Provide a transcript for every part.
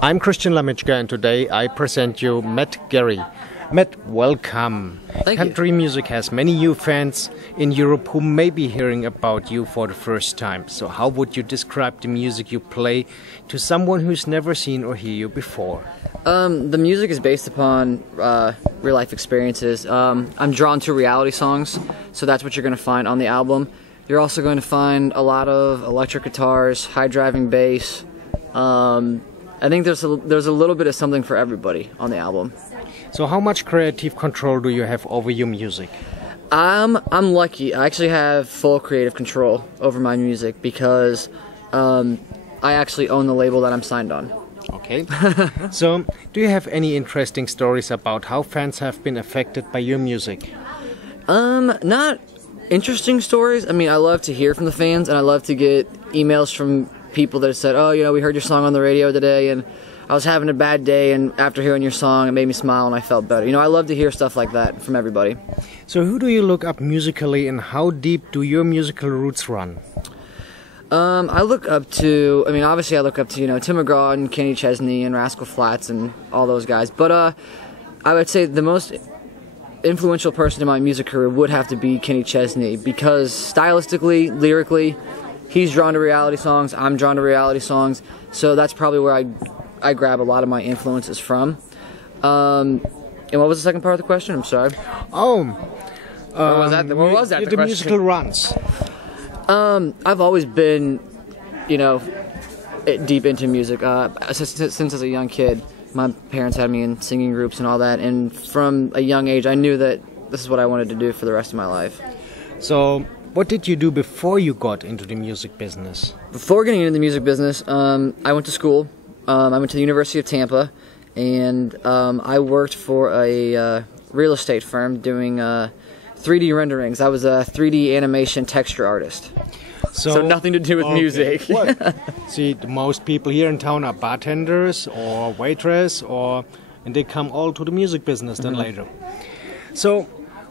I'm Christian Lamitschka, and today I present you Matt Gary. Matt, welcome. Thank Country you. music has many new fans in Europe who may be hearing about you for the first time. So how would you describe the music you play to someone who's never seen or heard you before? The music is based upon real life experiences. I'm drawn to reality songs, so that's what you're going to find on the album. You're also going to find a lot of electric guitars, high driving bass. I think there's a little bit of something for everybody on the album. So how much creative control do you have over your music? I'm lucky. I actually have full creative control over my music because I actually own the label that I'm signed on. Okay. So, do you have any interesting stories about how fans have been affected by your music? Not interesting stories. I mean, I love to hear from the fans, and I love to get emails from people that said, "Oh, we heard your song on the radio today, and I was having a bad day, and after hearing your song, it made me smile, and I felt better." I love to hear stuff like that from everybody. So, who do you look up musically, and how deep do your musical roots run? I look up to, obviously I look up to, Tim McGraw and Kenny Chesney and Rascal Flatts and all those guys. But I would say the most influential person in my music career would have to be Kenny Chesney, because stylistically, lyrically, he's drawn to reality songs, I'm drawn to reality songs, so that's probably where I grab a lot of my influences from. And what was the second part of the question? I'm sorry. What was that the question? Musical runs. I've always been, deep into music. Since as a young kid, my parents had me in singing groups and all that, and from a young age, I knew that this is what I wanted to do for the rest of my life. So, what did you do before you got into the music business? Before getting into the music business, I went to school. I went to the University of Tampa, and I worked for a real estate firm doing 3D renderings. I was a 3D animation texture artist. So nothing to do with music. What? See, most people here in town are bartenders or waitress, and they come all to the music business then later. So,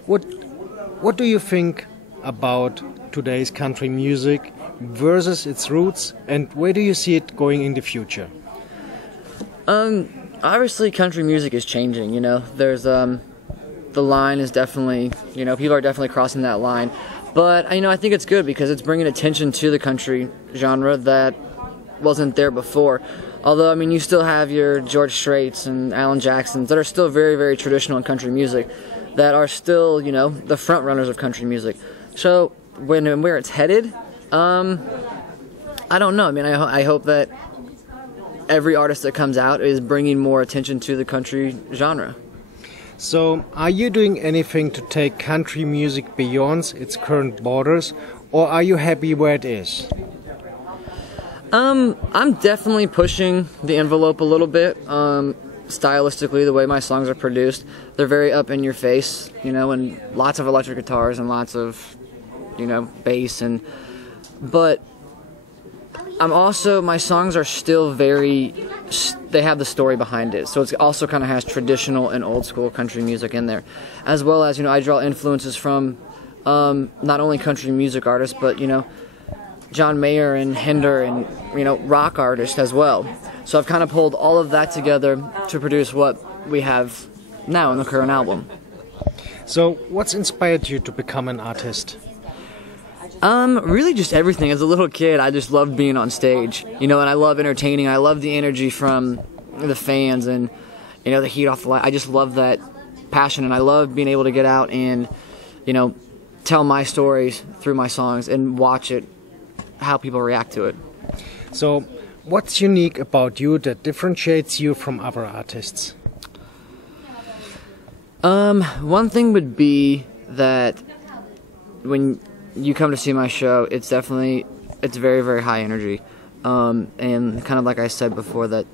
what do you think about today's country music versus its roots, and where do you see it going in the future? Obviously country music is changing, there's the line is definitely, people are definitely crossing that line, but I think it's good because it's bringing attention to the country genre that wasn't there before. Although, you still have your George Straits and Alan Jacksons that are still very, very traditional in country music, that are still, the front runners of country music. So, where it's headed, I don't know. I hope that every artist that comes out is bringing more attention to the country genre. So, are you doing anything to take country music beyond its current borders, or are you happy where it is? I'm definitely pushing the envelope a little bit. Stylistically, the way my songs are produced, they're very up in your face, and lots of electric guitars and lots of, bass, but I'm also, my songs are still they have the story behind it, so it also kind of has traditional and old school country music in there, as well as, I draw influences from not only country music artists, but, John Mayer and Hinder and, rock artists as well. So I've kind of pulled all of that together to produce what we have now in the current album. So what's inspired you to become an artist? Really just everything. As a little kid, I just loved being on stage, and I love entertaining. I love the energy from the fans and, the heat off the light. I just love that passion, and I love being able to get out and, tell my stories through my songs and watch how people react to it. So, what's unique about you that differentiates you from other artists? One thing would be that when you come to see my show, it's very, very high energy. And kind of like I said before, that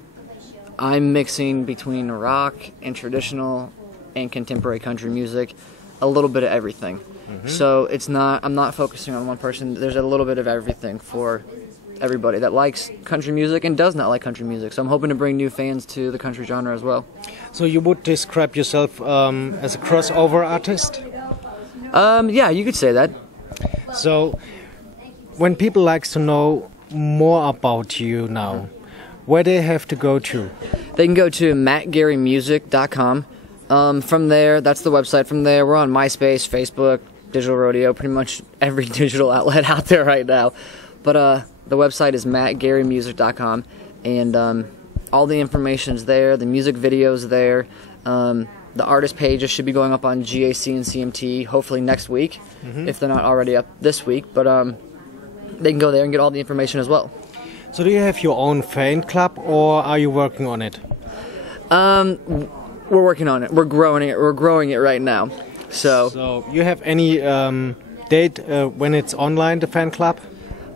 I'm mixing between rock and traditional and contemporary country music, a little bit of everything. So I'm not focusing on one person. There's a little bit of everything for everybody that likes country music and does not like country music. So I'm hoping to bring new fans to the country genre as well. So you would describe yourself as a crossover artist? Yeah, you could say that. So when people like to know more about you now, where they have to go to? They can go to mattgarymusic.com. From there, that's the website. From there, we're on MySpace, Facebook, Digital Rodeo, pretty much every digital outlet out there right now. But the website is mattgarymusic.com, and all the information's there. The music video's there. The artist pages should be going up on GAC and CMT hopefully next week, if they're not already up this week. But they can go there and get all the information as well. So do you have your own fan club, or are you working on it? We're working on it. We're growing it. We're growing it right now. So you have any date when it's online, the fan club?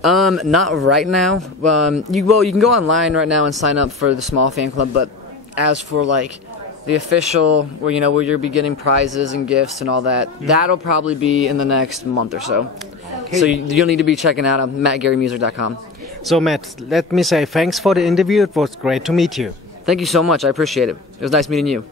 Not right now. You can go online right now and sign up for the small fan club. But as for like the official, where you'll be getting prizes and gifts and all that, that'll probably be in the next month or so. Okay. So you'll need to be checking out on mattgarymusic.com. So Matt, let me say thanks for the interview. It was great to meet you. Thank you so much. I appreciate it. It was nice meeting you.